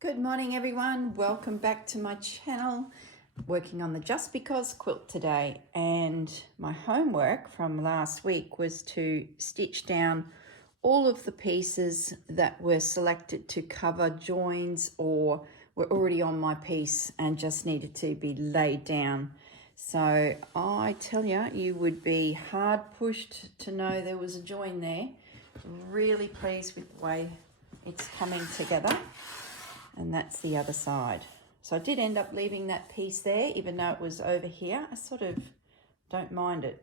Good morning everyone, welcome back to my channel. Working on the Just Because quilt today, and my homework from last week was to stitch down all of the pieces that were selected to cover joins or were already on my piece and just needed to be laid down. So I tell you, you would be hard pushed to know there was a join there. Really pleased with the way it's coming together. And that's the other side. So I did end up leaving that piece there, even though it was over here. I sort of don't mind it,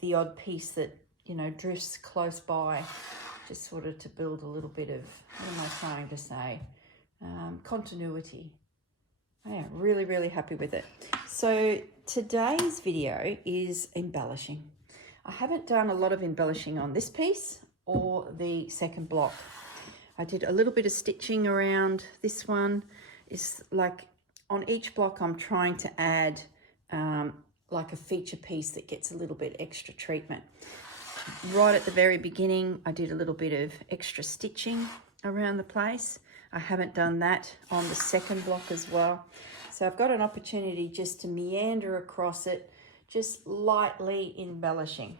the odd piece that, you know, drifts close by, just sort of to build a little bit of, what am I trying to say, continuity. Yeah, really happy with it. So today's video is embellishing. I haven't done a lot of embellishing on this piece or the second block. I did a little bit of stitching around this one. It's like on each block I'm trying to add like a feature piece that gets a little bit extra treatment. Right at the very beginning I did a little bit of extra stitching around the place. I haven't done that on the second block as well. So I've got an opportunity just to meander across it, just lightly embellishing.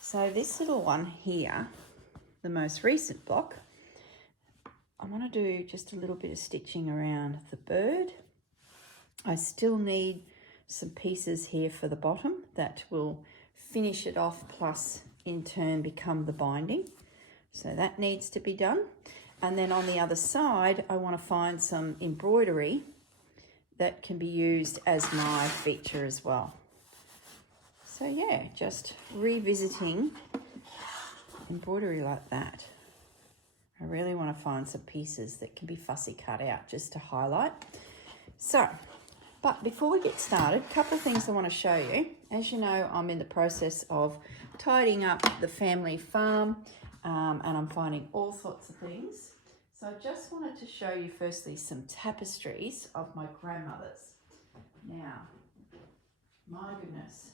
So this little one here, the most recent block, I want to do just a little bit of stitching around the bird. I still need some pieces here for the bottom that will finish it off, plus in turn become the binding. So that needs to be done. And then on the other side, I want to find some embroidery that can be used as my feature as well. So yeah, just revisiting embroidery like that. I really want to find some pieces that can be fussy cut out just to highlight. So, but before we get started, a couple of things I want to show you. As you know, I'm in the process of tidying up the family farm, and I'm finding all sorts of things. So I just wanted to show you firstly some tapestries of my grandmother's. Now, my goodness,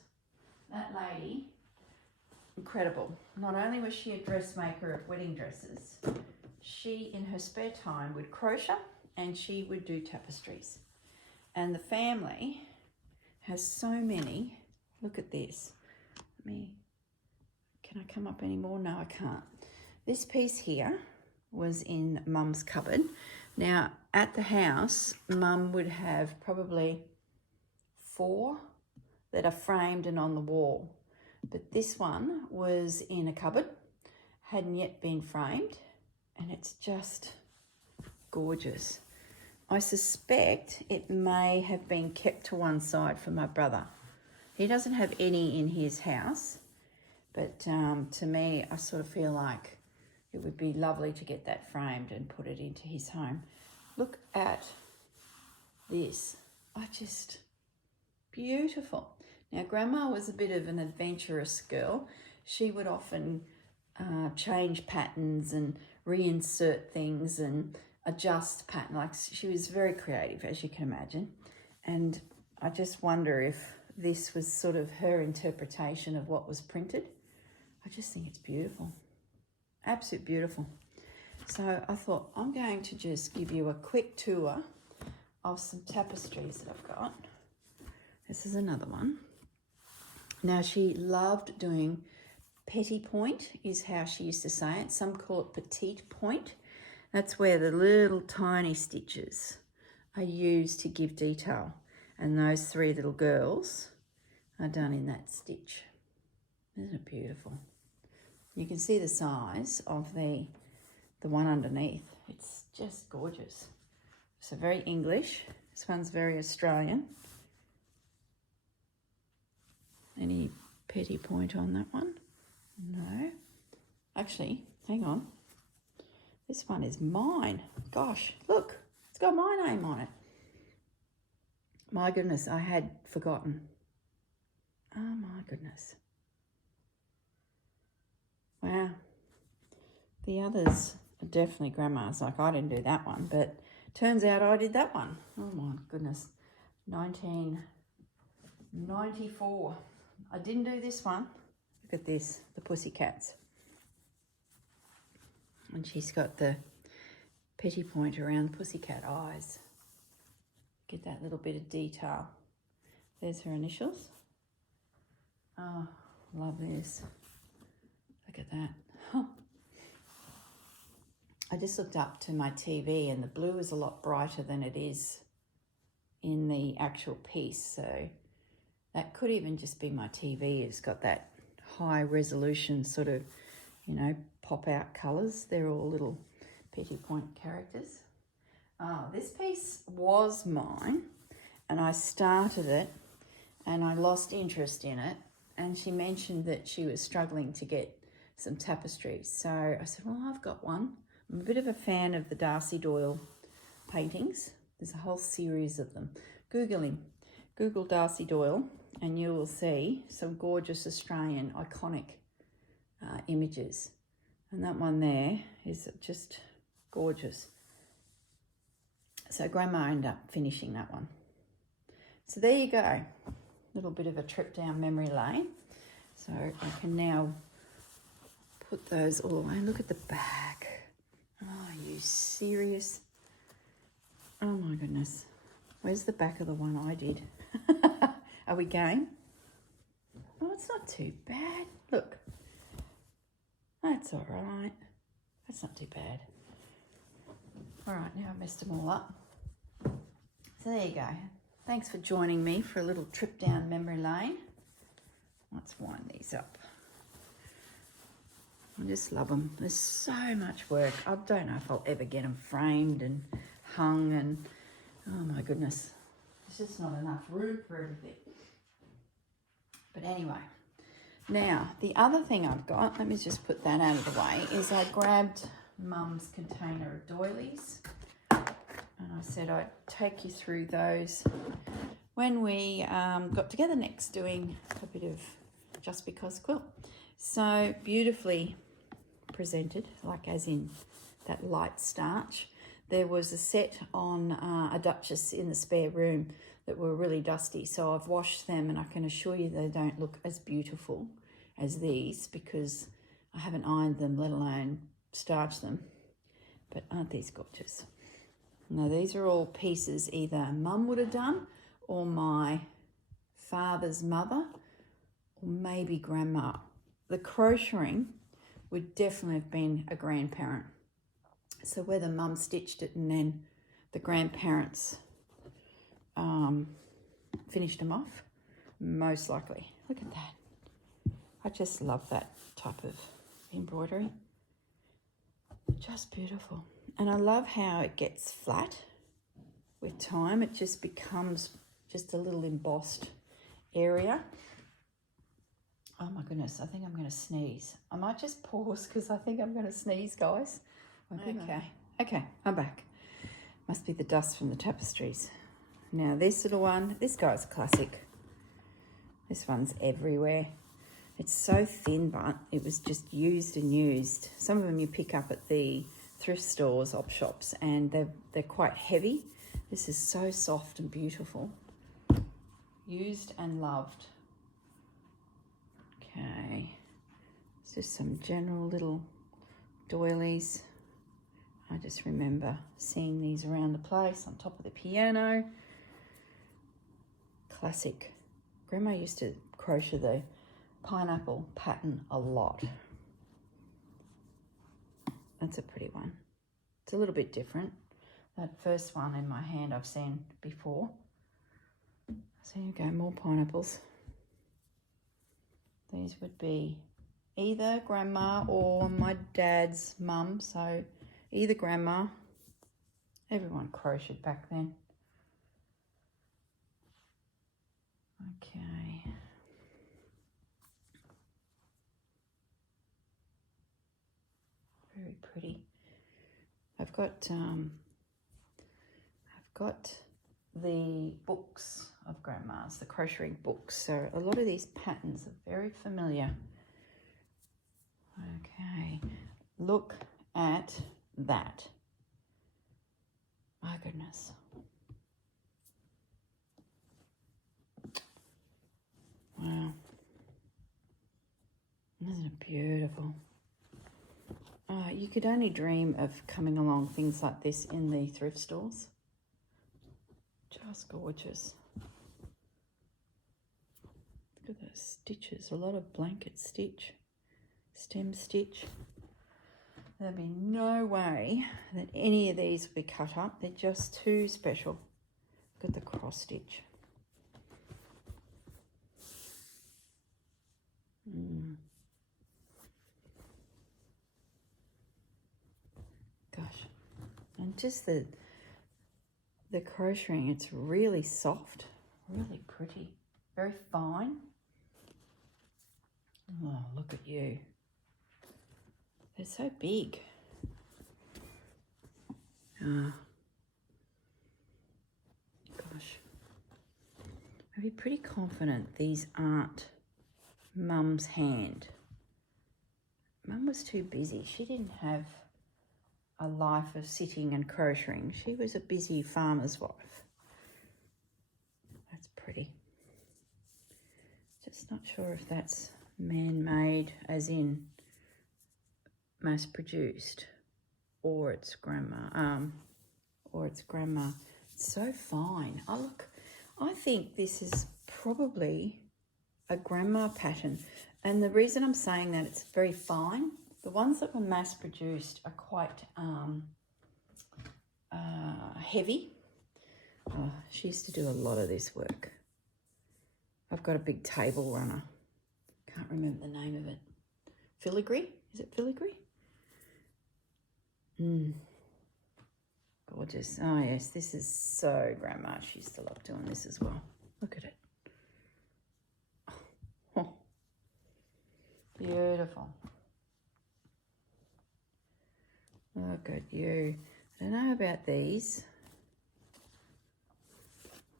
that lady, incredible. Not only was she a dressmaker of wedding dresses, she in her spare time would crochet and she would do tapestries. And the family has so many. Look at this. Can I come up any more? No, I can't. This piece here was in Mum's cupboard. Now at the house, Mum would have probably 4 that are framed and on the wall. But this one was in a cupboard, hadn't yet been framed, and it's just gorgeous. I suspect it may have been kept to one side for my brother. He doesn't have any in his house, but to me, I sort of feel like it would be lovely to get that framed and put it into his home. Look at this. Beautiful. Now, Grandma was a bit of an adventurous girl. She would often change patterns and reinsert things and adjust pattern. Like, she was very creative, as you can imagine. And I just wonder if this was sort of her interpretation of what was printed. I just think it's beautiful. Absolutely beautiful. So I thought I'm going to just give you a quick tour of some tapestries that I've got. This is another one. Now, she loved doing petit point, is how she used to say it. Some call it petite point. That's where the little tiny stitches are used to give detail. And those 3 little girls are done in that stitch. Isn't it beautiful? You can see the size of the one underneath. It's just gorgeous. So very English. This one's very Australian. Any petit point on that one? No. Actually, hang on. This one is mine. Gosh, look, it's got my name on it. My goodness, I had forgotten. Oh my goodness. Wow. The others are definitely Grandma's. Like, I didn't do that one, but turns out I did that one. Oh my goodness. 1994. I didn't do this one. Look at this, the Pussycats. And she's got the petty point around the pussycat eyes. Get that little bit of detail. There's her initials. Oh, love this. Look at that. Huh. I just looked up to my TV and the blue is a lot brighter than it is in the actual piece. So that could even just be my TV. It's got that high resolution sort of, you know, pop out colours. They're all little petty point characters. This piece was mine and I started it and I lost interest in it, and she mentioned that she was struggling to get some tapestries. So I said, well, I've got one. I'm a bit of a fan of the Darcy Doyle paintings. There's a whole series of them. Google him. Google Darcy Doyle and you will see some gorgeous Australian iconic images. And that one there is just gorgeous. So Grandma ended up finishing that one. So there you go. A little bit of a trip down memory lane. So I can now put those all away. Look at the back. Oh, are you serious? Oh my goodness. Where's the back of the one I did? Are we game? Oh, it's not too bad. Look. That's all right. That's not too bad. All right, now I've messed them all up. So there you go. Thanks for joining me for a little trip down memory lane. Let's wind these up. I just love them. There's so much work. I don't know if I'll ever get them framed and hung, and oh my goodness, there's just not enough room for everything. But anyway, now the other thing I've got, let me just put that out of the way, is I grabbed Mum's container of doilies and I said I'd take you through those when we got together next, doing a bit of Just Because quilt. So beautifully presented, like as in that light starch. There was a set on a Duchess in the spare room that were really dusty, so I've washed them, and I can assure you they don't look as beautiful as these because I haven't ironed them, let alone starched them. But aren't these gorgeous? Now these are all pieces either Mum would have done, or my father's mother, or maybe Grandma. The crocheting would definitely have been a grandparent. So whether Mum stitched it and then the grandparents finished them off, most likely. Look at that. I just love that type of embroidery. Just beautiful. And I love how it gets flat with time. It just becomes just a little embossed area. Oh my goodness, I think I'm going to sneeze. I might just pause because I think I'm going to sneeze, guys. Okay, I'm back. Must be the dust from the tapestries. Now this little one, this guy's classic. This one's everywhere. It's so thin, but it was just used and used. Some of them you pick up at the thrift stores, op shops, and they're quite heavy. This is so soft and beautiful. Used and loved. Okay, it's just some general little doilies. I just remember seeing these around the place on top of the piano. Classic. Grandma used to crochet the pineapple pattern a lot. That's a pretty one. It's a little bit different. That first one in my hand I've seen before. So here you go, more pineapples. These would be either Grandma or my dad's mum, so either Grandma. Everyone crocheted back then. Okay. Very pretty. I've got the books of Grandma's, the crocheting books. So a lot of these patterns are very familiar. Okay, look at that. My goodness. Wow. Isn't it beautiful? You could only dream of coming along things like this in the thrift stores. Just gorgeous. Look at those stitches, a lot of blanket stitch, stem stitch. There'll be no way that any of these will be cut up. They're just too special. Look at the cross stitch. Gosh, and just the crocheting, it's really soft, really pretty, very fine. Oh, look at you. They're so big. Gosh. I'd be pretty confident these aren't Mum's hand. Mum was too busy. She didn't have a life of sitting and crocheting. She was a busy farmer's wife. That's pretty. Just not sure if that's man-made, as in mass-produced, or it's grandma. It's so fine. Oh look, I think this is probably a grandma pattern, and the reason I'm saying that, it's very fine. The ones that were mass-produced are quite heavy. Oh, she used to do a lot of this work. I've got a big table runner. Can't remember the name of it. Filigree? Is it filigree? Gorgeous. Oh, yes, this is so grandma. She used to love doing this as well. Look at it. Oh, beautiful. Look at you. I don't know about these.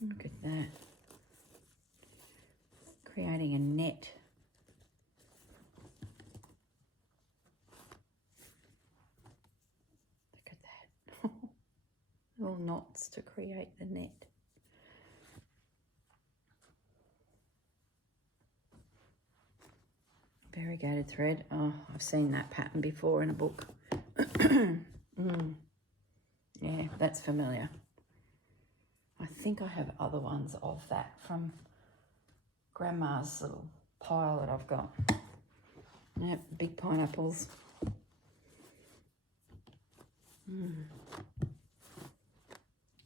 Look at that. Creating a net. Look at that. Little knots to create the net. Variegated thread. Oh, I've seen that pattern before in a book. Yeah, that's familiar. I think I have other ones of that from Grandma's little pile that I've got. Yep, big pineapples.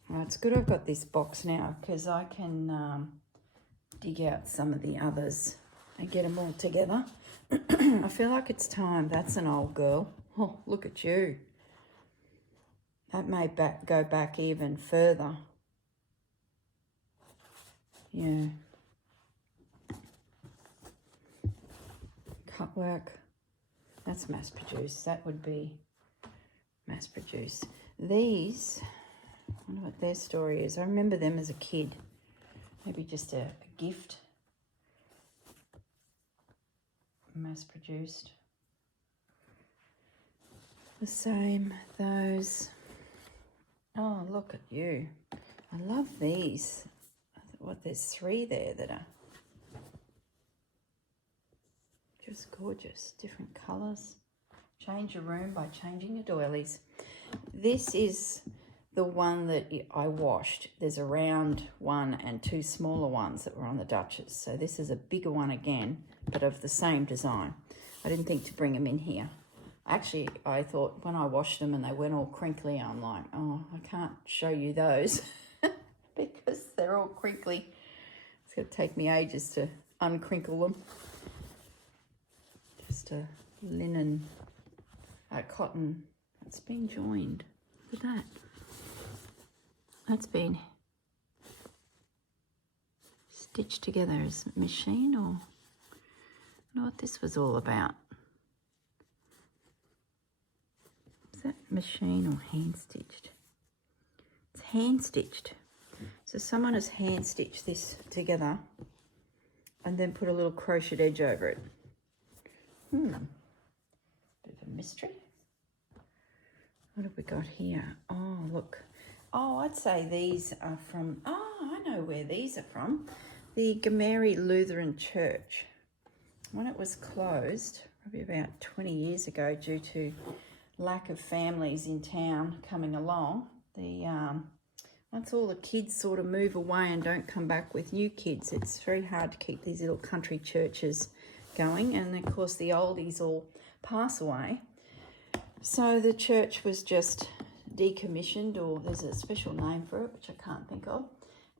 Well, it's good I've got this box now, because I can dig out some of the others and get them all together. I feel like it's time. That's an old girl. Oh, look at you. That may go back even further. Yeah. Cut work. That's mass produced. That would be mass produced. These, I wonder what their story is. I remember them as a kid. Maybe just a gift. Mass produced. The same, those. Oh, look at you. I love these. What, there's 3 there that are just gorgeous. Different colours. Change your room by changing your doilies. This is the one that I washed. There's a round one and 2 smaller ones that were on the Duchess. So this is a bigger one again, but of the same design. I didn't think to bring them in here. Actually, I thought when I washed them and they went all crinkly, I'm like, oh, I can't show you those because they're all crinkly. It's going to take me ages to uncrinkle them. Just a linen, cotton. It's been joined. Look at that. That's been stitched together. Is it machine or? I don't know what this was all about. Is that machine or hand stitched? It's hand stitched. So someone has hand stitched this together and then put a little crocheted edge over it. Bit of a mystery. What have we got here? Oh, look. Oh, I'd say these are from, oh, I know where these are from. The Gameri Lutheran Church. When it was closed, probably about 20 years ago due to lack of families in town coming along, once all the kids sort of move away and don't come back with new kids, it's very hard to keep these little country churches going. And of course the oldies all pass away. So the church was just decommissioned, or there's a special name for it, which I can't think of.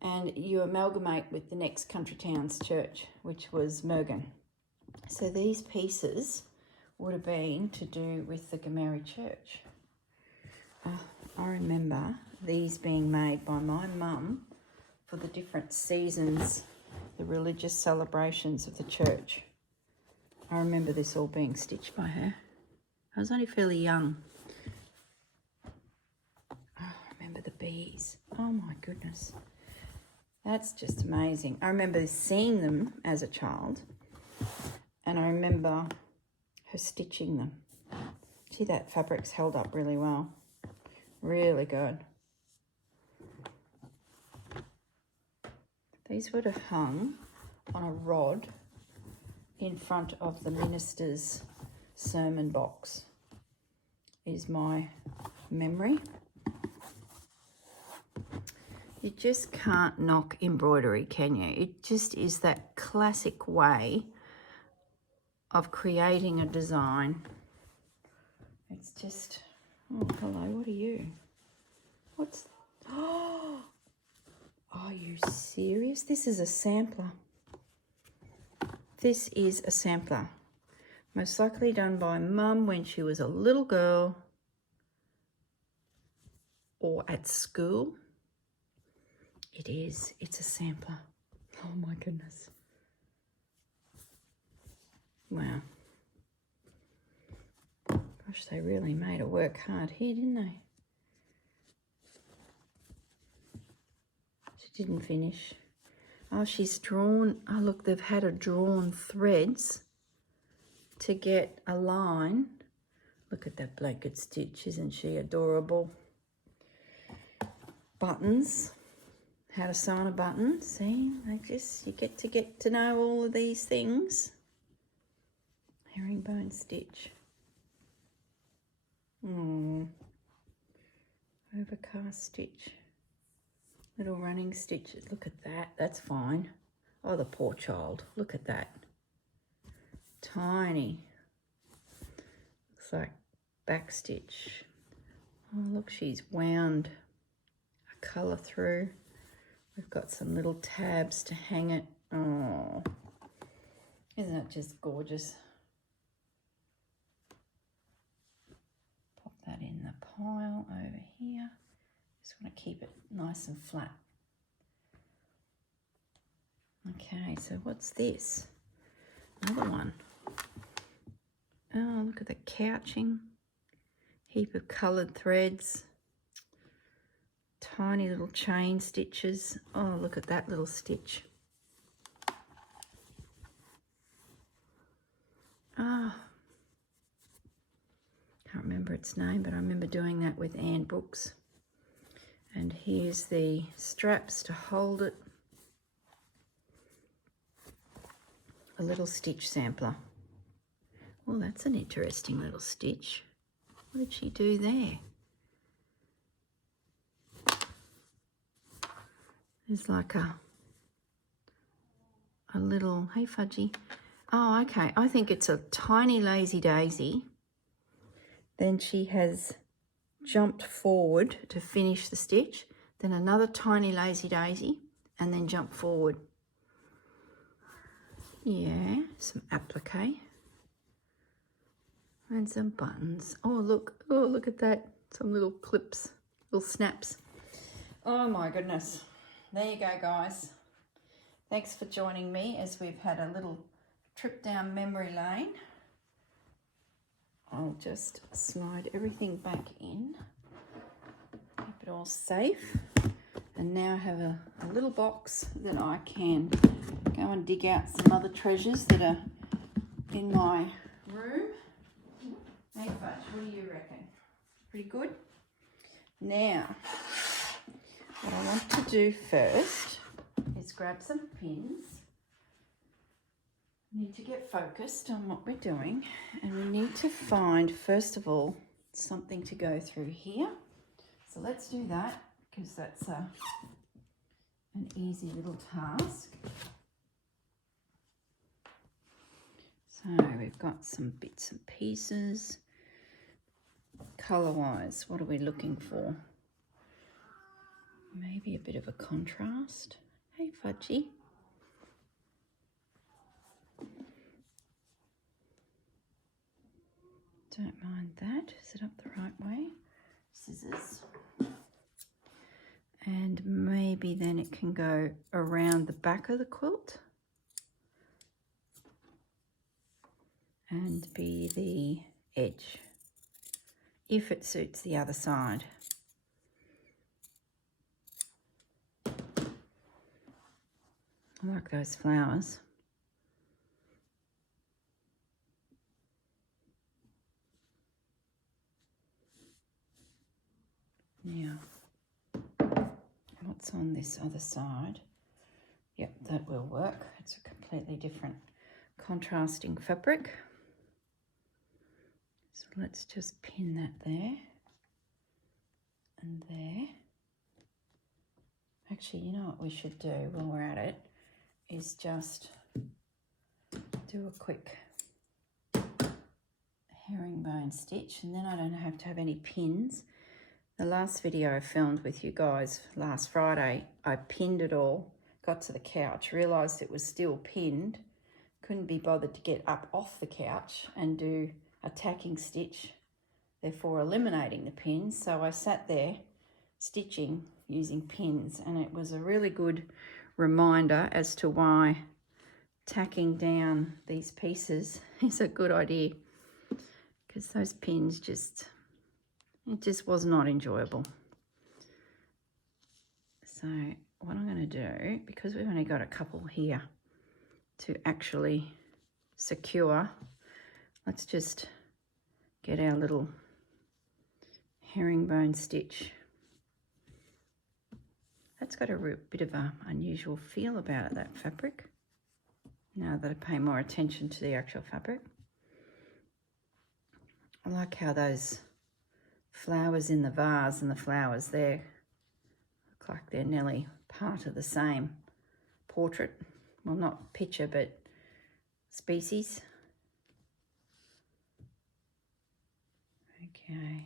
And you amalgamate with the next country town's church, which was Mergen. So these pieces would have been to do with the Gameri church. I remember these being made by my mum for the different seasons, the religious celebrations of the church. I remember this all being stitched by her. I was only fairly young. Oh, I remember the bees. Oh my goodness. That's just amazing. I remember seeing them as a child, and I remember her stitching them. See, that fabric's held up really well. Really good. These would have hung on a rod in front of the minister's sermon box, is my memory. You just can't knock embroidery, can you? It just is that classic way of creating a design. It's just, oh, hello, what are you? What's, oh, are you serious? This is a sampler. This is a sampler. Most likely done by Mum when she was a little girl or at school. It is. It's a sampler. Oh my goodness. Wow. Gosh, they really made her work hard here, didn't they? She didn't finish. Oh, she's drawn. Oh, look, they've had her drawn threads to get a line. Look at that blanket stitch. Isn't she adorable? Buttons. How to sew on a button. See, you get to know all of these things. Herringbone stitch. Overcast stitch. Little running stitches. Look at that. That's fine. Oh, the poor child. Look at that. Tiny. Looks like back stitch. Oh, look, she's wound a colour through. We've got some little tabs to hang it. Oh, isn't that just gorgeous? Pop that in the pile over here. Just want to keep it nice and flat. Okay, so what's this? Another one. Oh, look at the couching. Heap of coloured threads. Tiny little chain stitches. Oh, look at that little stitch. Ah, can't remember its name, but I remember doing that with Anne Brooks. And here's the straps to hold it. A little stitch sampler. Well, that's an interesting little stitch. What did she do there? There's like a little, hey Fudgy. Oh, okay, I think it's a tiny lazy daisy. Then she has jumped forward to finish the stitch, then another tiny lazy daisy, and then jump forward. Yeah, some applique. And some buttons. Oh, look at that. Some little clips, little snaps. Oh my goodness. There you go, guys. Thanks for joining me as we've had a little trip down memory lane. I'll just slide everything back in. Keep it all safe. And now I have a little box that I can go and dig out some other treasures that are in my room. Hey Fudge, what do you reckon? Pretty good? Now, what I want to do first is grab some pins. We need to get focused on what we're doing, and we need to find, first of all, something to go through here. So let's do that, because that's an easy little task. So we've got some bits and pieces. Colour-wise, what are we looking for? Maybe a bit of a contrast. Hey, Fudgy. Don't mind that. Is it up the right way? Scissors. And maybe then it can go around the back of the quilt and be the edge, if it suits the other side. I like those flowers. Now, what's on this other side? Yep, that will work. It's a completely different contrasting fabric. So let's just pin that there and there. Actually, you know what we should do while we're at it is just do a quick herringbone stitch, and then I don't have to have any pins. The last video I filmed with you guys last Friday, I pinned it all, got to the couch, realised it was still pinned, couldn't be bothered to get up off the couch and do a tacking stitch, therefore eliminating the pins. So I sat there stitching using pins, and it was a really good reminder as to why tacking down these pieces is a good idea, because those pins it just was not enjoyable. So what I'm going to do, because we've only got a couple here to actually secure, let's just get our little herringbone stitch. That's got a bit of an unusual feel about it, that fabric, now that I pay more attention to the actual fabric. I like how those flowers in the vase and the flowers there look like they're nearly part of the same portrait. Well, not picture, but species. Okay.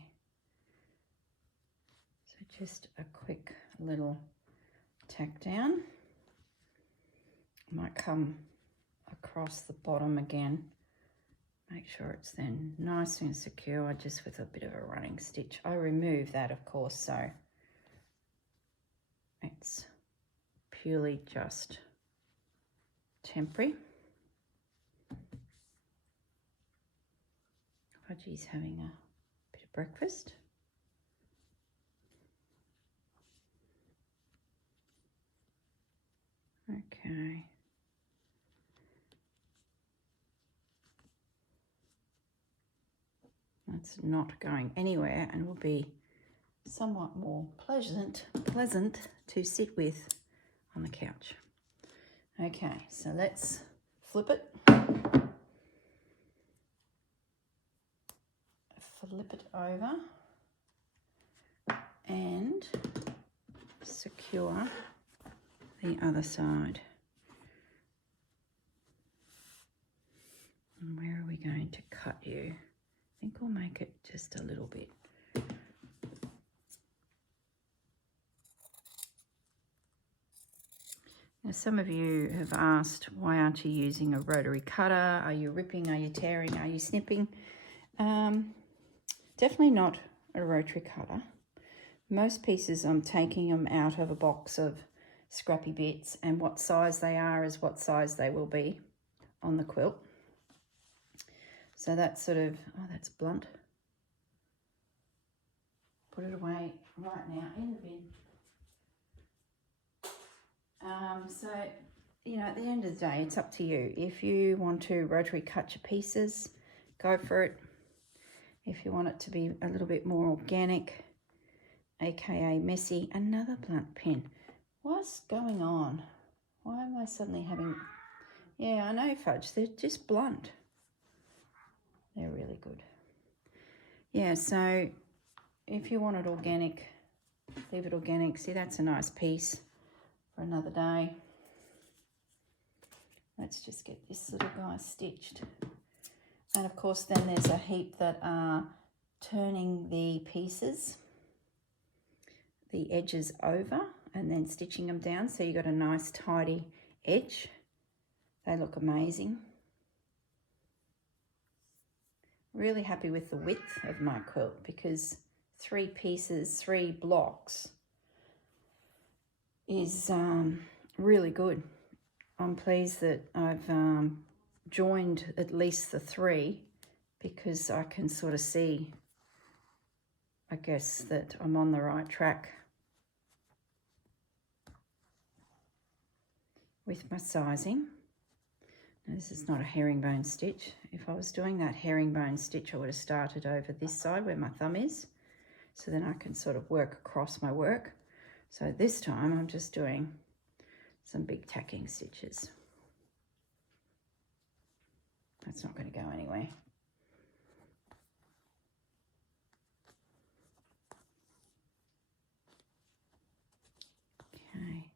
So just a quick little tack down. Might come across the bottom again. Make sure it's then nice and secure, just with a bit of a running stitch. I remove that, of course, so it's purely just temporary. Fudgy's having a bit of breakfast. Okay. That's not going anywhere and will be somewhat more pleasant to sit with on the couch. Okay, so let's flip it. Flip it over and secure the other side. And where are we going to cut you? I think we'll make it just a little bit. Now, some of you have asked, why aren't you using a rotary cutter? Are you ripping? Are you tearing? Are you snipping? Definitely not a rotary cutter. Most pieces I'm taking them out of a box of scrappy bits, and what size they are is what size they will be on the quilt. So that's sort of, oh, that's blunt. Put it away right now in the bin. So, you know, at the end of the day, it's up to you. If you want to rotary cut your pieces, go for it. If you want it to be a little bit more organic, aka messy, another blunt pin. What's going on? Why am I suddenly having... Yeah, I know, Fudge, they're just blunt. They're really good. yeah, so if you want it organic, leave it organic. See, that's a nice piece for another day. Let's just get this little guy stitched. And of course then there's a heap that are turning the pieces, the edges over and then stitching them down, so you got a nice tidy edge. They look amazing. Really happy with the width of my quilt, because 3 pieces, 3 blocks is really good. I'm pleased that I've joined at least the 3, because I can sort of see, I guess, that I'm on the right track with my sizing. Now, this is not a herringbone stitch. If I was doing that herringbone stitch, I would have started over this side where my thumb is, so then I can sort of work across my work. So this time I'm just doing some big tacking stitches. That's not going to go anywhere. Okay.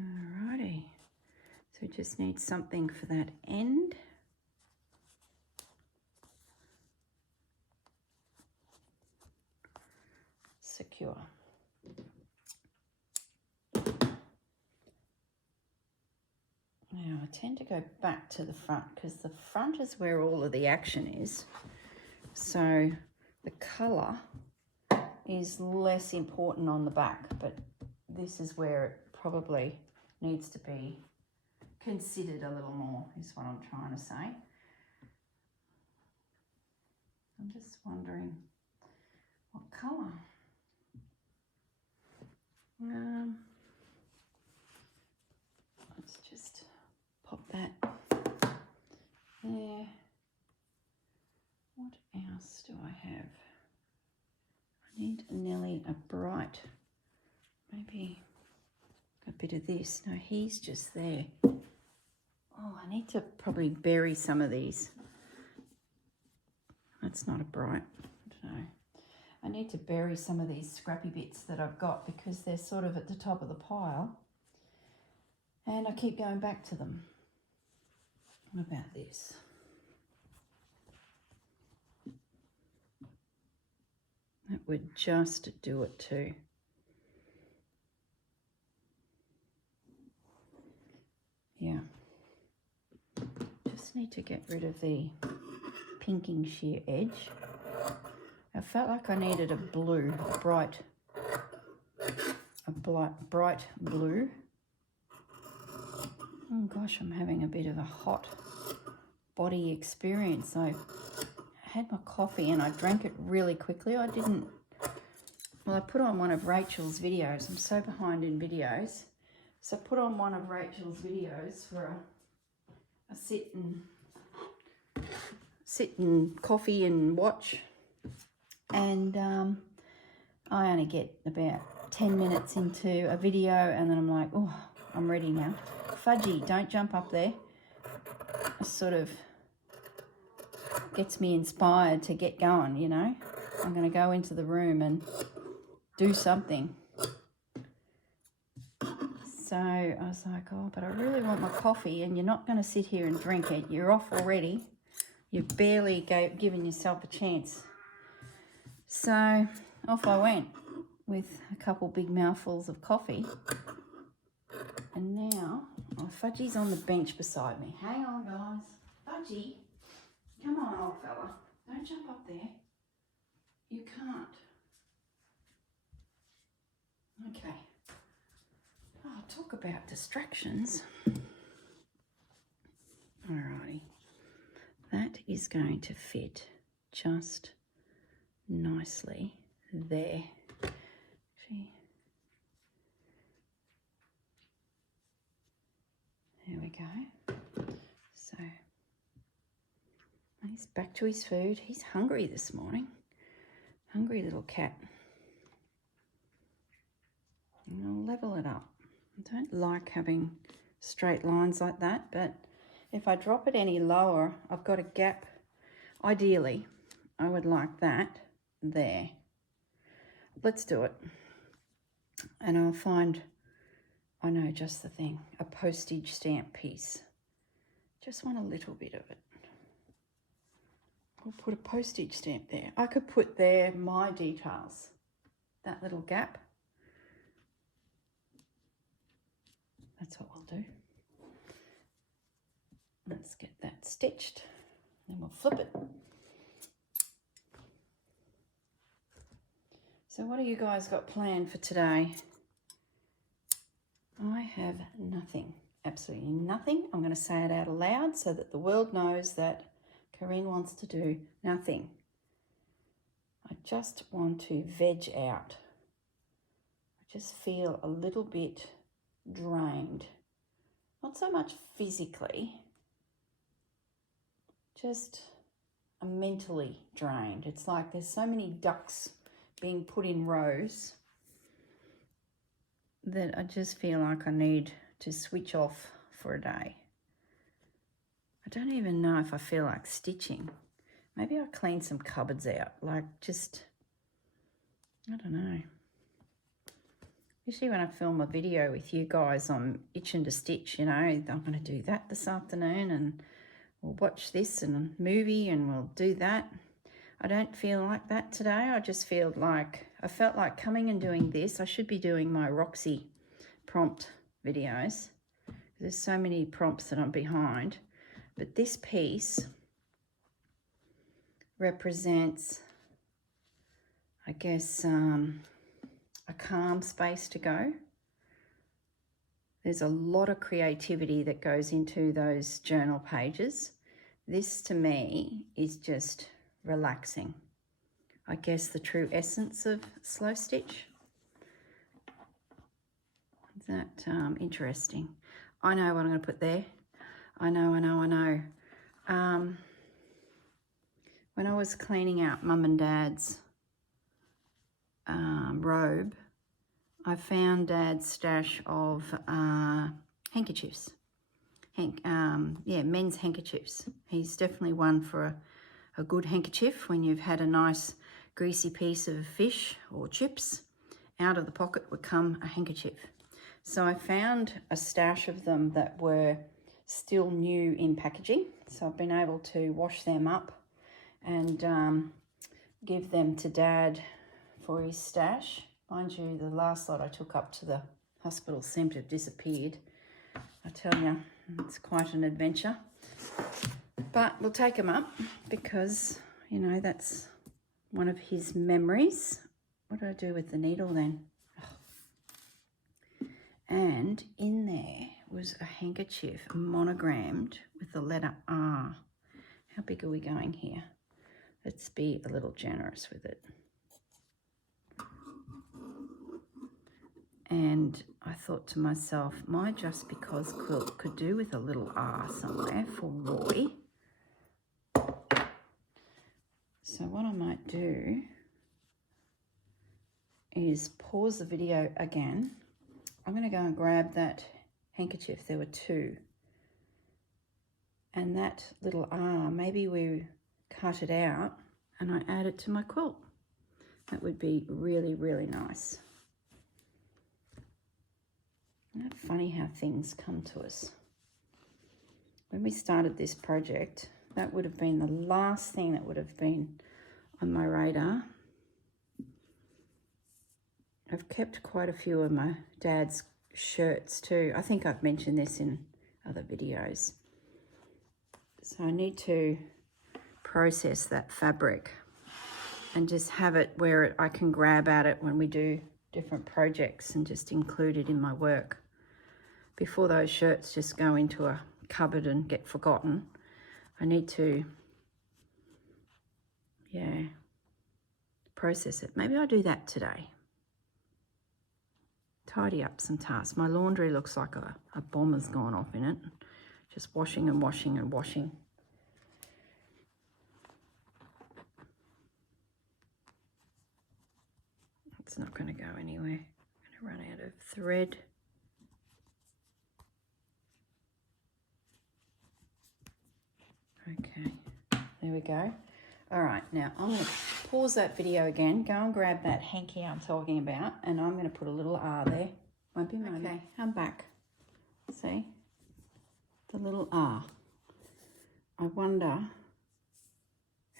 Alrighty. So just need something for that end. Secure. Now I tend to go back to the front, because the front is where all of the action is. So the colour is less important on the back, but this is where it probably needs to be considered a little more, is what I'm trying to say. I'm just wondering what colour. Let's just pop that there. What else do I have? I need nearly a bright, maybe a bit of this. No, he's just there. Oh, I need to probably bury some of these. That's not a bright, I don't know. I need to bury some of these scrappy bits that I've got, because they're sort of at the top of the pile and I keep going back to them. What about this? That would just do it too. Yeah. Just need to get rid of the pinking sheer edge. I felt like I needed a blue, a bright blue. Oh gosh, I'm having a bit of a hot body experience. I had my coffee and I drank it really quickly. I put on one of Rachel's videos. I'm so behind in videos. So I put on one of Rachel's videos for a sit and coffee and watch. And I only get about 10 minutes into a video and then I'm like, oh, I'm ready now. Fudgy, don't jump up there. It sort of gets me inspired to get going, you know. I'm going to go into the room and do something. So I was like, oh, but I really want my coffee, and you're not going to sit here and drink it. You're off already. You've barely given yourself a chance. So off I went with a couple big mouthfuls of coffee. And now, oh, Fudgy's on the bench beside me. Hang on, guys. Fudgy, come on, old fella. Don't jump up there. You can't. Okay. Oh, talk about distractions. Alrighty. That is going to fit just nicely there. Actually, there we go. So he's back to his food. He's hungry this morning. Hungry little cat. And I'll level it up. I don't like having straight lines like that, but if I drop it any lower, I've got a gap. Ideally, I would like that there. Let's do it. And I'll find, I know just the thing, a postage stamp piece. Just want a little bit of it. I'll put a postage stamp there. I could put there my details, that little gap. That's what we'll do. Let's get that stitched, then we'll flip it. So what have you guys got planned for today? I have nothing, absolutely nothing. I'm going to say it out aloud so that the world knows that Corinne wants to do nothing. I just want to veg out. I just feel a little bit drained. Not so much physically, just mentally drained. It's like there's so many ducks being put in rows that I just feel like I need to switch off for a day. I don't even know if I feel like stitching. Maybe I'll clean some cupboards out, like just, I don't know. Usually when I film a video with you guys, I'm itching to stitch, you know. I'm going to do that this afternoon and we'll watch this and a movie and we'll do that. I don't feel like that today. I just feel like, I felt like coming and doing this. I should be doing my Roxy prompt videos. There's so many prompts that I'm behind. But this piece represents, I guess, a calm space to go. There's a lot of creativity that goes into those journal pages. This to me is just relaxing. I guess the true essence of slow stitch. Is that interesting? I know what I'm going to put there. I know. When I was cleaning out Mum and Dad's robe, I found Dad's stash of handkerchiefs. Men's handkerchiefs. He's definitely one for a good handkerchief when you've had a nice greasy piece of fish or chips. Out of the pocket would come a handkerchief. So I found a stash of them that were still new in packaging. So I've been able to wash them up and give them to Dad for his stash. Mind you, the last lot I took up to the hospital seemed to have disappeared. I tell you, it's quite an adventure. But we'll take them up because, you know, that's one of his memories. What do I do with the needle then? Oh. And in there was a handkerchief monogrammed with the letter R. How big are we going here? Let's be a little generous with it. And I thought to myself, my Just Because quilt could do with a little R somewhere for Roy. So what I might do is pause the video again. I'm going to go and grab that handkerchief. There were two. And that little R, maybe we cut it out and I add it to my quilt. That would be really, really nice. Isn't it funny how things come to us? When we started this project, that would have been the last thing that would have been on my radar. I've kept quite a few of my dad's shirts too. I think I've mentioned this in other videos. So I need to process that fabric and just have it where I can grab at it when we do different projects and just include it in my work. Before those shirts just go into a cupboard and get forgotten, I need to, process it. Maybe I'll do that today. Tidy up some tasks. My laundry looks like a bomb has gone off in it. Just washing and washing and washing. It's not going to go anywhere. I'm going to run out of thread. Okay, there we go. All right, now I'm going to pause that video again, go and grab that hanky I'm talking about, and I'm going to put a little R there. Won't be a moment. Okay, I'm back. See? The little R. I wonder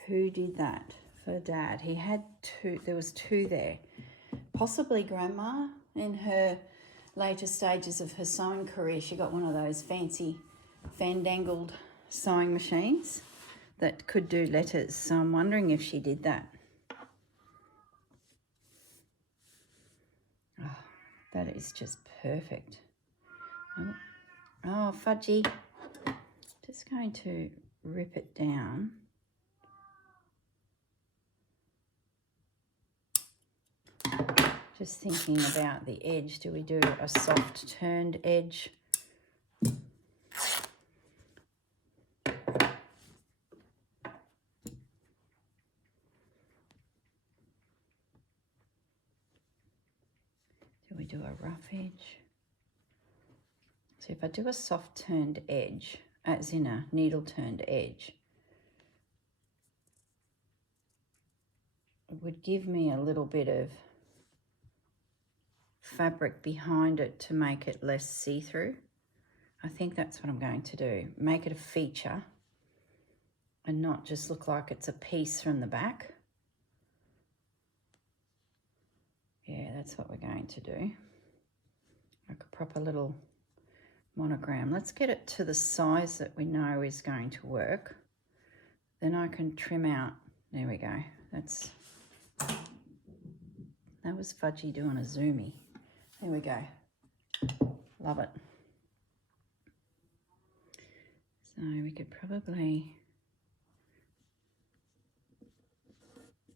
who did that for Dad. He had two, there was two there. Possibly Grandma in her later stages of her sewing career. She got one of those fancy fandangled sewing machines that could do letters. So I'm wondering if she did that. Oh, that is just perfect. Oh, fudgy. Just going to rip it down. Just thinking about the edge. Do we do a soft turned edge? Do we do a rough edge? So if I do a soft turned edge, as in a needle turned edge, it would give me a little bit of fabric behind it to make it less see-through. I think that's what I'm going to do. Make it a feature and not just look like it's a piece from the back. Yeah, that's what we're going to do. Like a proper little monogram. Let's get it to the size that we know is going to work. Then I can trim out. There we go. That was Fudgy doing a zoomie. There we go. Love it. So we could probably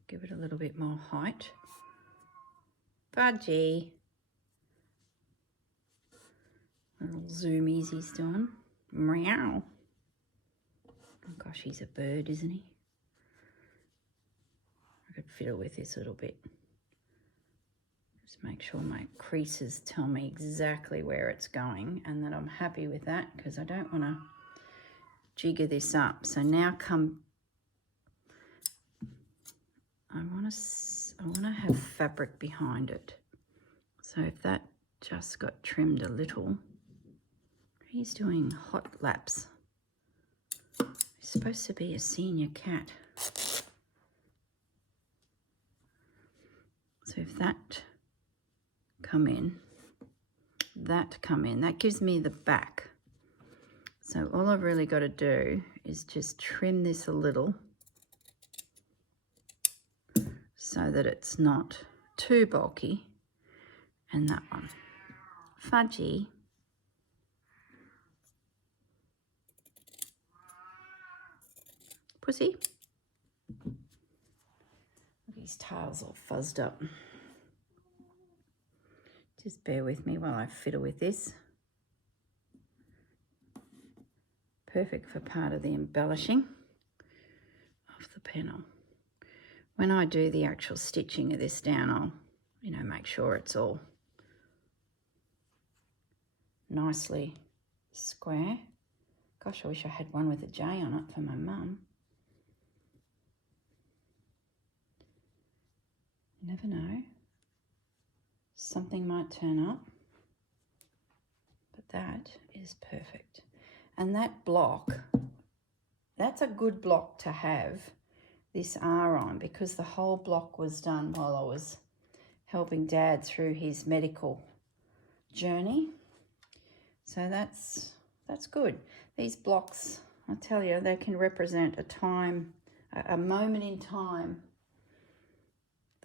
give it a little bit more height. Fudgy. Little zoomies he's doing. Meow. Oh gosh, he's a bird, isn't he? I could fiddle with this a little bit. Just make sure my creases tell me exactly where it's going and that I'm happy with that, because I don't want to jigger this up. So now I want to have fabric behind it. So if that just got trimmed a little, he's doing hot laps. He's supposed to be a senior cat. So if that come in, that gives me the back. So all I've really got to do is just trim this a little so that it's not too bulky. And that one. Fudgy. Pussy. His tail's all fuzzed up. Just bear with me while I fiddle with this. Perfect for part of the embellishing of the panel. When I do the actual stitching of this down, I'll, make sure it's all nicely square. Gosh, I wish I had one with a J on it for my mum. You never know. Something might turn up. But that is perfect. And that block, that's a good block to have this R on, because the whole block was done while I was helping Dad through his medical journey. So that's good. These blocks, I tell you, they can represent a time, a moment in time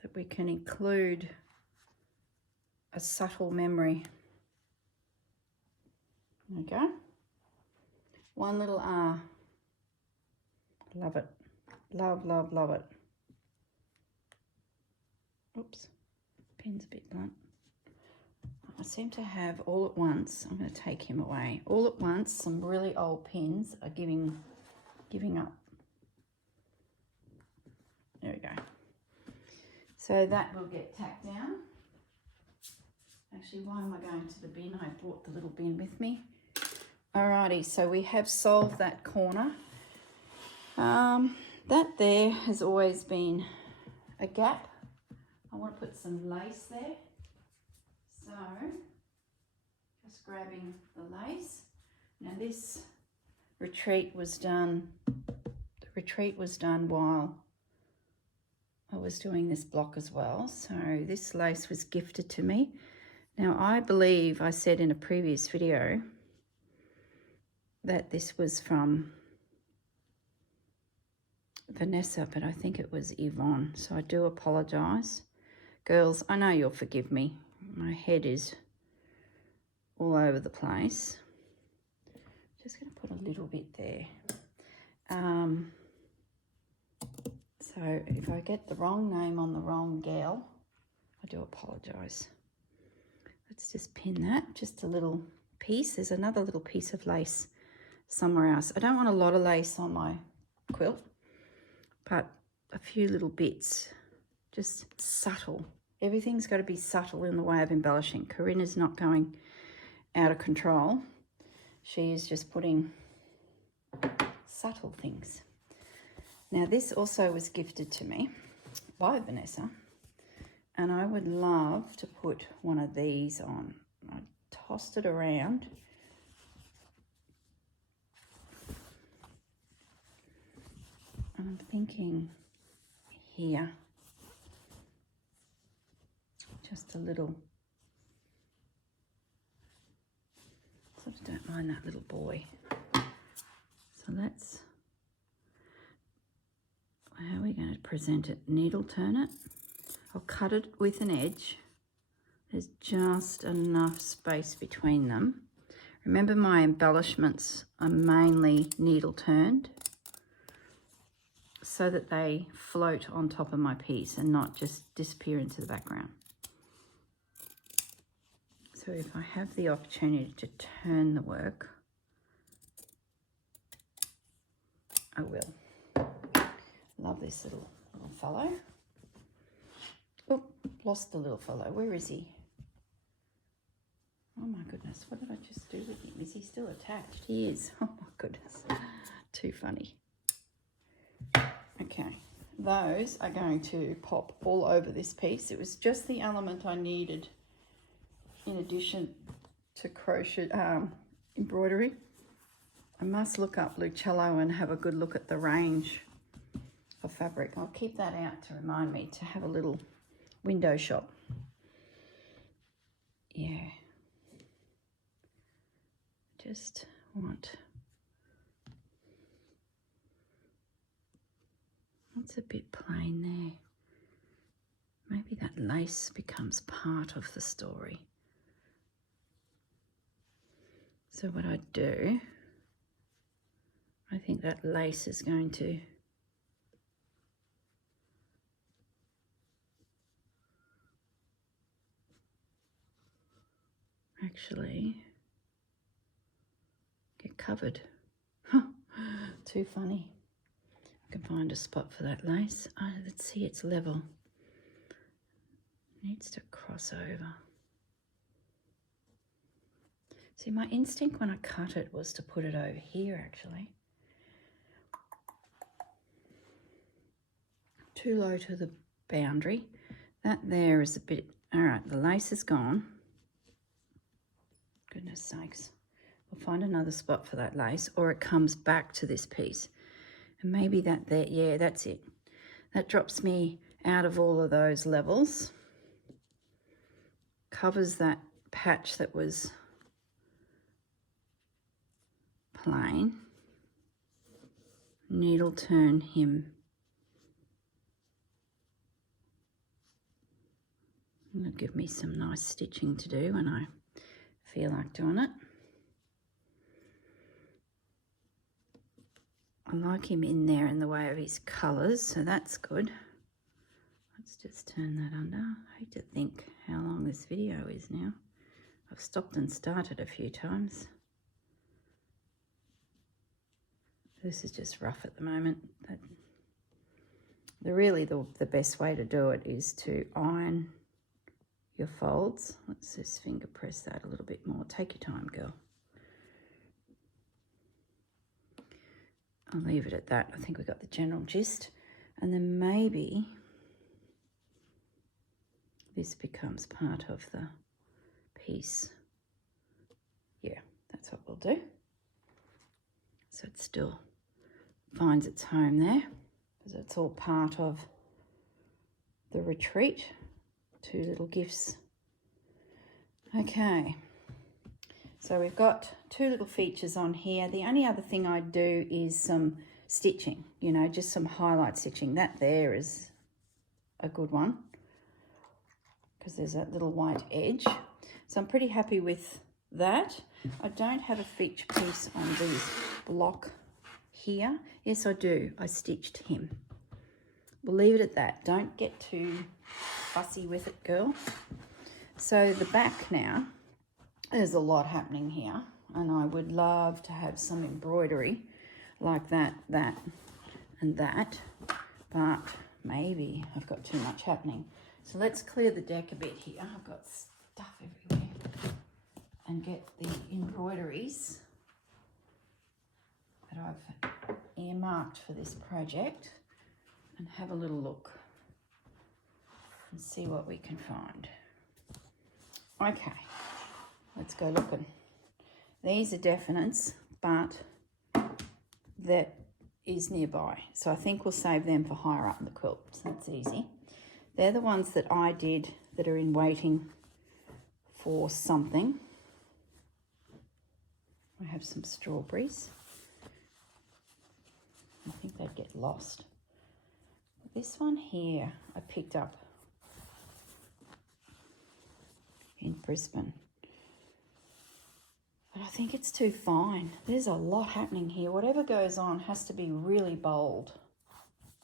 that we can include a subtle memory. There we go. One little R. Love it. Love, love, love it. Oops, pen's a bit blunt. I seem to have all at once, I'm going to take him away, all at once some really old pins are giving up. There we go. So that will get tacked down. Actually, why am I going to the bin? I brought the little bin with me. Alrighty, so we have solved that corner. That there has always been a gap. I want to put some lace there. So, just grabbing the lace. Now this retreat was done, while I was doing this block as well. So this lace was gifted to me. Now I believe I said in a previous video that this was from Vanessa, but I think it was Yvonne, so I do apologise. Girls, I know you'll forgive me. My head is all over the place. Just going to put a little bit there. So if I get the wrong name on the wrong gal, I do apologise. Let's just pin that, just a little piece. There's another little piece of lace somewhere else. I don't want a lot of lace on my quilt, but a few little bits, just subtle. Everything's got to be subtle in the way of embellishing. Corinna's not going out of control. She is just putting subtle things. Now this also was gifted to me by Vanessa, and I would love to put one of these on. I tossed it around. And I'm thinking here, just a little, sort of don't mind that little boy. So that's, how are we going to present it? Needle turn it. I'll cut it with an edge. There's just enough space between them. Remember, my embellishments are mainly needle turned so that they float on top of my piece and not just disappear into the background. So if I have the opportunity to turn the work, I will. Love this little fellow. Oh, lost the little fellow. Where is he? Oh my goodness, what did I just do with him? Is he still attached? He is. Oh my goodness, too funny. Okay, those are going to pop all over this piece. It was just the element I needed in addition to crochet, embroidery. I must look up Lucello and have a good look at the range of fabric. I'll keep that out to remind me to have a little window shop. Yeah. Just want, that's a bit plain there. Maybe that lace becomes part of the story. So what I do, I think that lace is going to actually get covered. Too funny. I can find a spot for that lace. Oh, let's see, it's level. Needs to cross over. See, my instinct when I cut it was to put it over here, actually. Too low to the boundary. That there is a bit, all right, the lace is gone. Goodness sakes. We'll find another spot for that lace, or it comes back to this piece. And maybe that there, yeah, that's it. That drops me out of all of those levels. Covers that patch that was plain. Needle turn him. It'll give me some nice stitching to do when I feel like doing it. I like him in there in the way of his colours, so that's good. Let's just turn that under. I hate to think how long this video is now. I've stopped and started a few times. This is just rough at the moment. The best way to do it is to iron your folds. Let's just finger press that a little bit more. Take your time, girl. I'll leave it at that. I think we got the general gist. And then maybe this becomes part of the piece. Yeah, that's what we'll do. So it still finds its home there, because it's all part of the retreat. 2 little gifts. Okay, so we've got 2 little features on here. The only other thing I do is some stitching, you know, just some highlight stitching. That there is a good one, because there's that little white edge. So I'm pretty happy with that. I don't have a feature piece on this block here. Yes, I do. I stitched him. We'll leave it at that. Don't get too fussy with it, girl. So the back now, there's a lot happening here, and I would love to have some embroidery like that, that, and that, but maybe I've got too much happening. So let's clear the deck a bit here. I've got stuff everywhere. And get the embroideries that I've earmarked for this project and have a little look and see what we can find. Okay, let's go looking. These are definites, but that is nearby. So I think we'll save them for higher up in the quilt. So that's easy. They're the ones that I did that are in waiting for something. I have some strawberries. I think they'd get lost. This one here I picked up in Brisbane. But I think it's too fine. There's a lot happening here. Whatever goes on has to be really bold,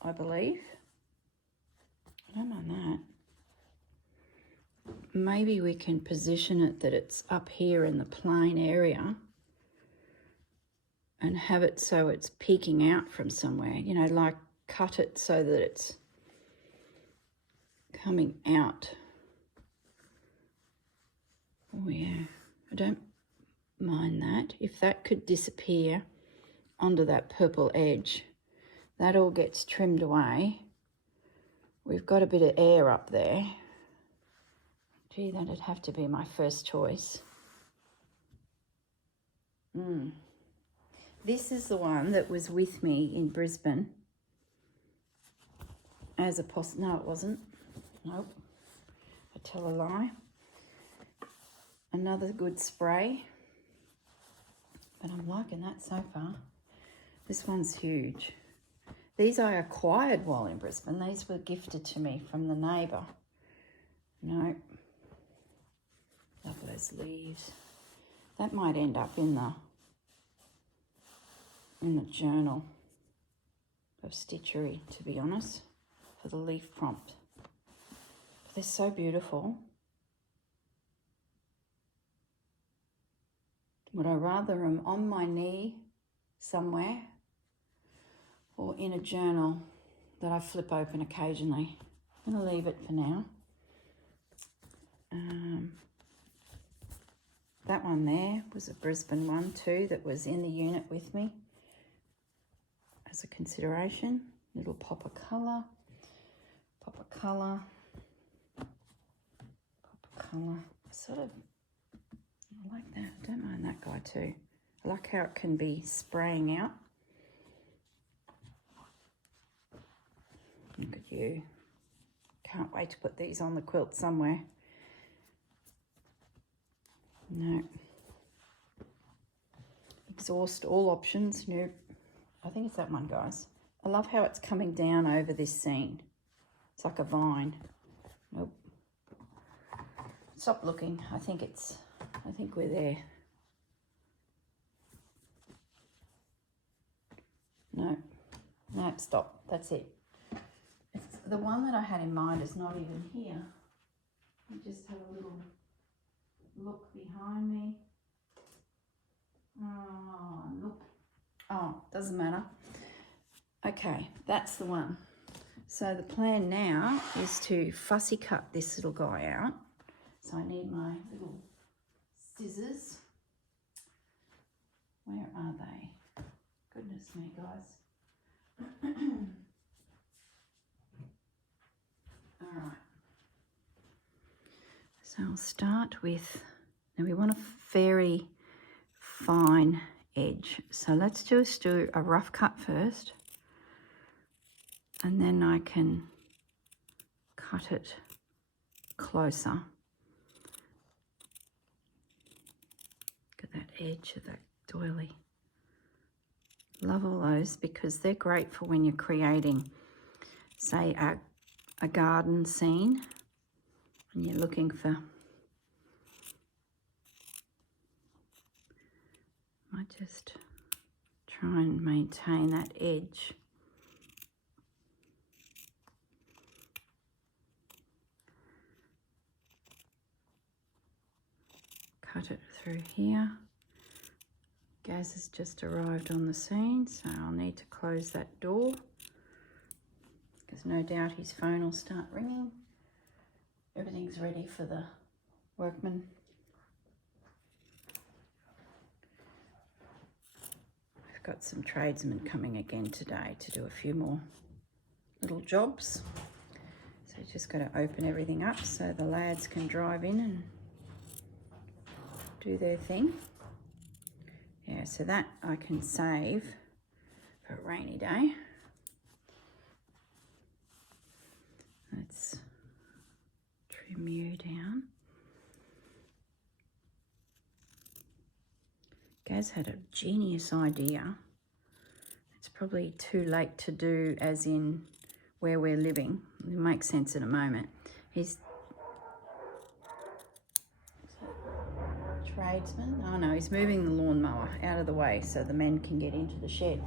I believe. I don't mind that. Maybe we can position it that it's up here in the plain area and have it so it's peeking out from somewhere, you know, like cut it so that it's coming out. Oh yeah, I don't mind that. If that could disappear onto that purple edge, that all gets trimmed away. We've got a bit of air up there. Gee, that'd have to be my first choice. This is the one that was with me in Brisbane as a no, it wasn't. Nope. I tell a lie. Another good spray. But I'm liking that so far. This one's huge. These I acquired while in Brisbane. These were gifted to me from the neighbour. No. Love those leaves. That might end up in the journal of stitchery, to be honest, for the leaf prompt. But they're so beautiful. Would I rather them on my knee somewhere or in a journal that I flip open occasionally? I'm going to leave it for now. That one there was a Brisbane one too that was in the unit with me as a consideration. Little pop of colour, pop of colour, pop of colour. Sort of, I like that. I don't mind that guy too. I like how it can be spraying out. Look at you. Can't wait to put these on the quilt somewhere. No. Exhaust all options. Nope. I think it's that one, guys. I love how it's coming down over this scene. It's like a vine. Nope. Stop looking. I think we're there. No. No, stop. That's it. It's the one that I had in mind is not even here. I just have a little look behind me. Oh, look. Oh, doesn't matter. Okay, that's the one. So the plan now is to fussy cut this little guy out. So I need my little scissors. Where are they? Goodness me, guys. All right. So I'll start with, now we want a very fine edge. So let's just do a rough cut first, and then I can cut it closer. Look at that edge of that doily. Love all those because they're great for when you're creating, say, a garden scene and you're looking for, I just try and maintain that edge. Cut it through here. Gaz has just arrived on the scene, so I'll need to close that door because no doubt his phone will start ringing. Everything's ready for the workmen. We've got some tradesmen coming again today to do a few more little jobs. So just got to open everything up so the lads can drive in and do their thing. Yeah, so that I can save for a rainy day. Let's trim you down. Gaz had a genius idea. It's probably too late to do as in where we're living. It'll make sense in a moment. He's tradesman. Oh no, he's moving the lawnmower out of the way so the men can get into the shed.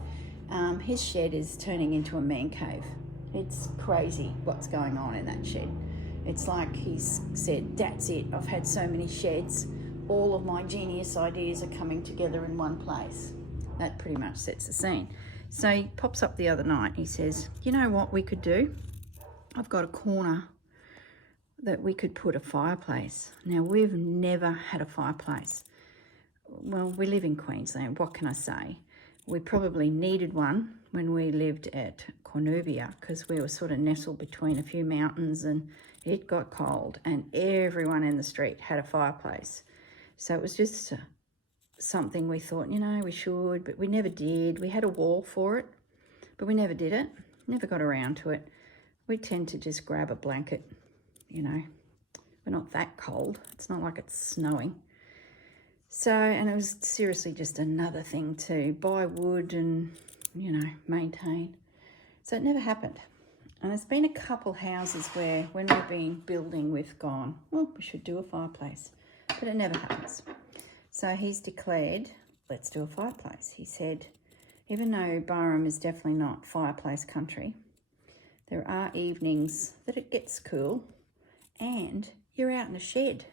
His shed is turning into a man cave. It's crazy what's going on in that shed. It's like he's said, that's it, I've had so many sheds, all of my genius ideas are coming together in one place. That pretty much sets the scene. So he pops up the other night, he says, you know what we could do? I've got a corner that we could put a fireplace. Now, we've never had a fireplace. Well, we live in Queensland, what can I say? We probably needed one when we lived at Cornubia because we were sort of nestled between a few mountains and it got cold and everyone in the street had a fireplace. So it was just something we thought, you know, we should, but we never did. We had a wall for it, but we never did it, never got around to it. We tend to just grab a blanket. You know, we're not that cold. It's not like it's snowing. So, and it was seriously just another thing to buy wood and, you know, maintain. So it never happened. And there's been a couple houses where when we've been building, we've gone, well, we should do a fireplace. But it never happens. So he's declared, let's do a fireplace. He said, even though Byram is definitely not fireplace country, there are evenings that it gets cool. And you're out in a shed.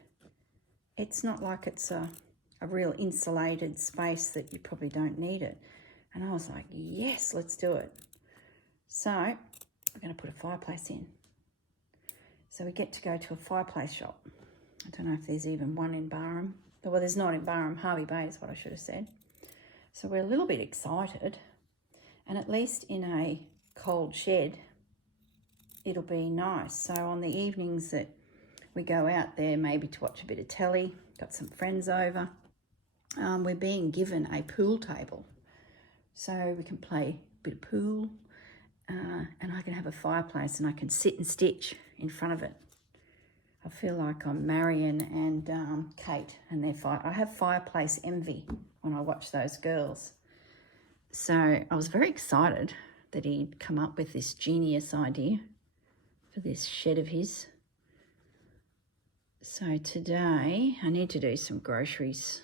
It's not like it's a real insulated space that you probably don't need it. And I was like, yes, let's do it. So we're going to put a fireplace in. So we get to go to a fireplace shop. I don't know if there's even one in Byram. Well, there's not in Byram. Hervey Bay is what I should have said. So we're a little bit excited. And at least in a cold shed, it'll be nice. So on the evenings that we go out there, maybe to watch a bit of telly, got some friends over, we're being given a pool table. So we can play a bit of pool and I can have a fireplace and I can sit and stitch in front of it. I feel like I'm Marion and Kate and their I have fireplace envy when I watch those girls. So I was very excited that he'd come up with this genius idea for this shed of his. So today I need to do some groceries.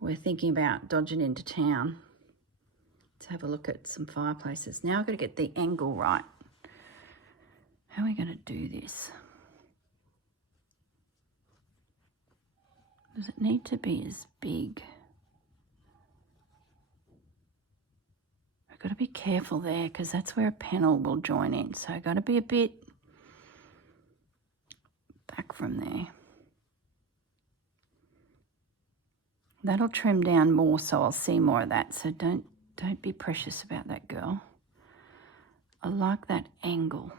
We're thinking about dodging into town to have a look at some fireplaces. Now I've got to get the angle right. How are we going to do this? Does it need to be as big? I've got to be careful there because that's where a panel will join in. So I've got to be a bit back from there. That'll trim down more so I'll see more of that. So don't Don't be precious about that, girl. I like that angle.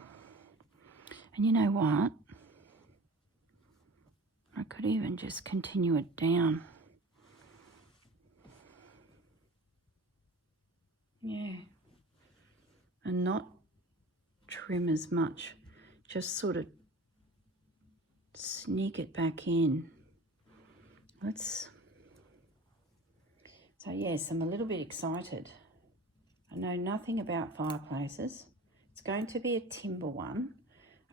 And you know what? I could even just continue it down. Yeah. And not trim as much. Just sort of sneak it back in. So yes, I'm a little bit excited. I know nothing about fireplaces. It's going to be a timber one,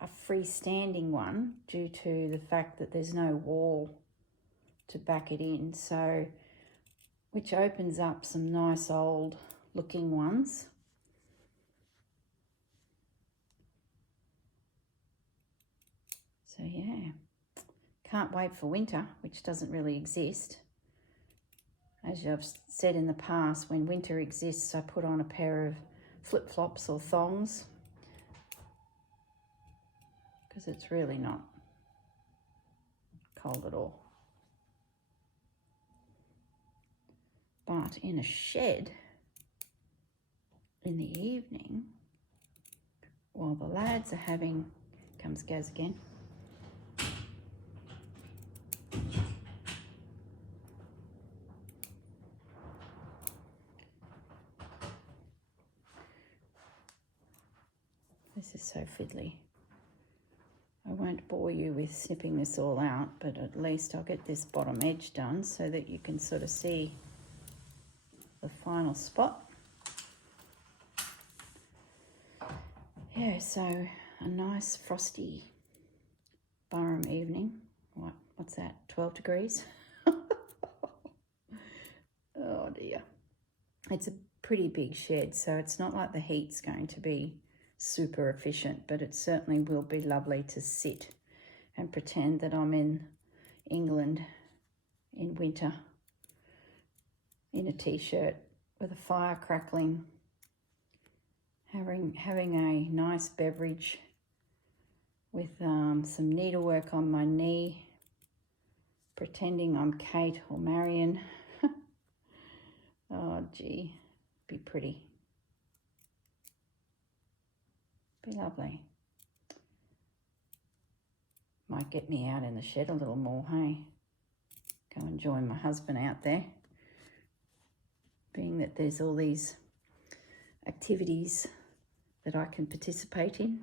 a freestanding one, due to the fact that there's no wall to back it in, so which opens up some nice old looking ones. So yeah, can't wait for winter, which doesn't really exist. As I've said in the past, when winter exists, I put on a pair of flip-flops or thongs because it's really not cold at all. But in a shed in the evening, while the lads are having, comes Gaz again, this is so fiddly. I won't bore you with snipping this all out, but at least I'll get this bottom edge done so that you can sort of see the final spot. Yeah, so a nice frosty Burrum evening. What's that, 12 degrees? Oh dear. It's a pretty big shed, so it's not like the heat's going to be super efficient, but it certainly will be lovely to sit and pretend that I'm in England in winter in a t-shirt with a fire crackling, having a nice beverage with some needlework on my knee, pretending I'm Kate or Marion. Oh gee, be pretty. Be lovely. Might get me out in the shed a little more, hey? Go and join my husband out there. Being that there's all these activities that I can participate in,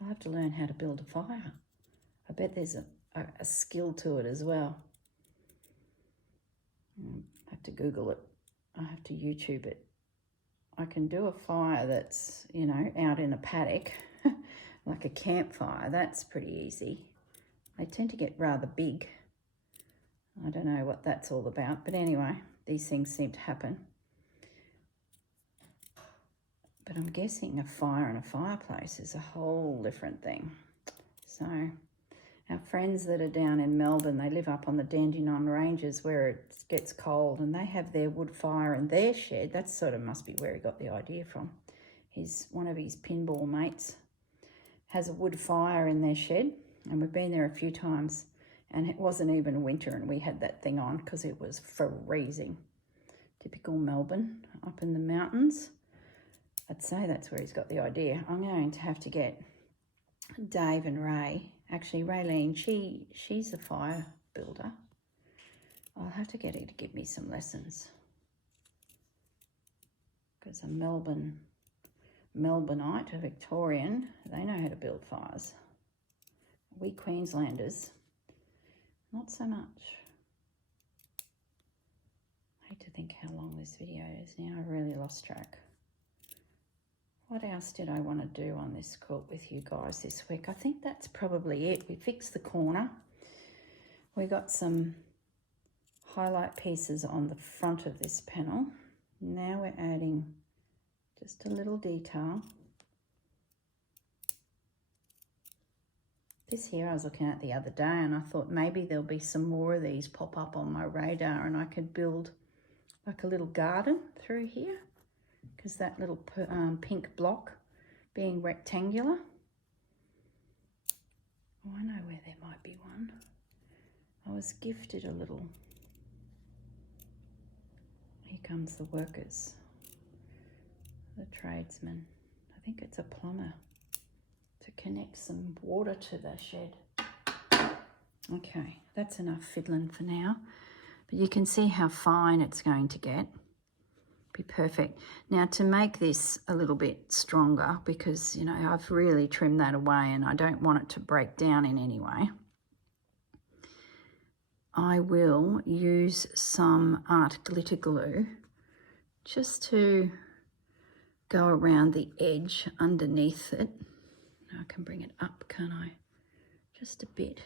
I'll have to learn how to build a fire. I bet there's a skill to it as well. I have to Google it. I have to YouTube it. I can do a fire that's, you know, out in a paddock, like a campfire. That's pretty easy. They tend to get rather big. I don't know what that's all about, but anyway, these things seem to happen. But I'm guessing a fire in a fireplace is a whole different thing. So our friends that are down in Melbourne, they live up on the Dandenong Ranges where it gets cold, and they have their wood fire in their shed. That sort of must be where he got the idea from. One of his pinball mates has a wood fire in their shed, and we've been there a few times, and it wasn't even winter and we had that thing on because it was freezing. Typical Melbourne up in the mountains. I'd say that's where he's got the idea. I'm going to have to get Dave and Ray. Actually, Raylene, she's a fire builder. I'll have to get her to give me some lessons. Because a Melbourneite, a Victorian, they know how to build fires. We Queenslanders, not so much. I hate to think how long this video is now. I've really lost track. What else did I want to do on this quilt with you guys this week? I think that's probably it. We fixed the corner. We got some highlight pieces on the front of this panel. Now we're adding just a little detail. This here I was looking at the other day, and I thought maybe there'll be some more of these pop up on my radar and I could build like a little garden through here. Because that little pink block being rectangular. Oh, I know where there might be one. I was gifted a little. Here comes the workers. the tradesman. I think it's a plumber to connect some water to the shed. Okay, that's enough fiddling for now. But you can see how fine it's going to get. Be perfect. Now to make this a little bit stronger, because you know I've really trimmed that away and I don't want it to break down in any way, I will use some art glitter glue just to go around the edge underneath it. Now I can bring it up, can't I? Just a bit.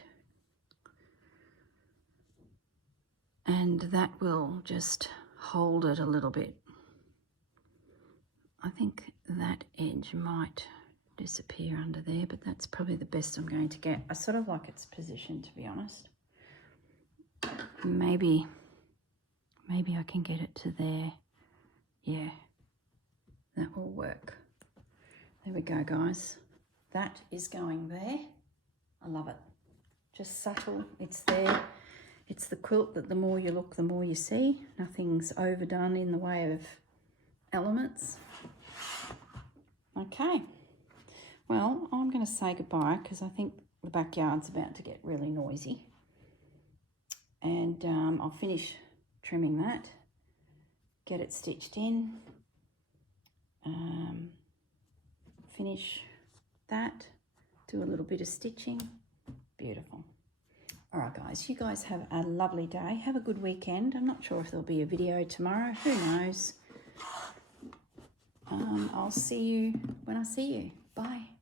And that will just hold it a little bit. I think that edge might disappear under there, but that's probably the best I'm going to get. I sort of like its position, to be honest. Maybe I can get it to there. Yeah, that will work. There we go, guys. That is going there. I love it. Just subtle, it's there. It's the quilt that the more you look, the more you see. Nothing's overdone in the way of elements. Okay, well, I'm going to say goodbye because I think the backyard's about to get really noisy. And I'll finish trimming that, get it stitched in, finish that, do a little bit of stitching. Beautiful. All right, guys, you guys have a lovely day. Have a good weekend. I'm not sure if there'll be a video tomorrow. Who knows? I'll see you when I see you. Bye.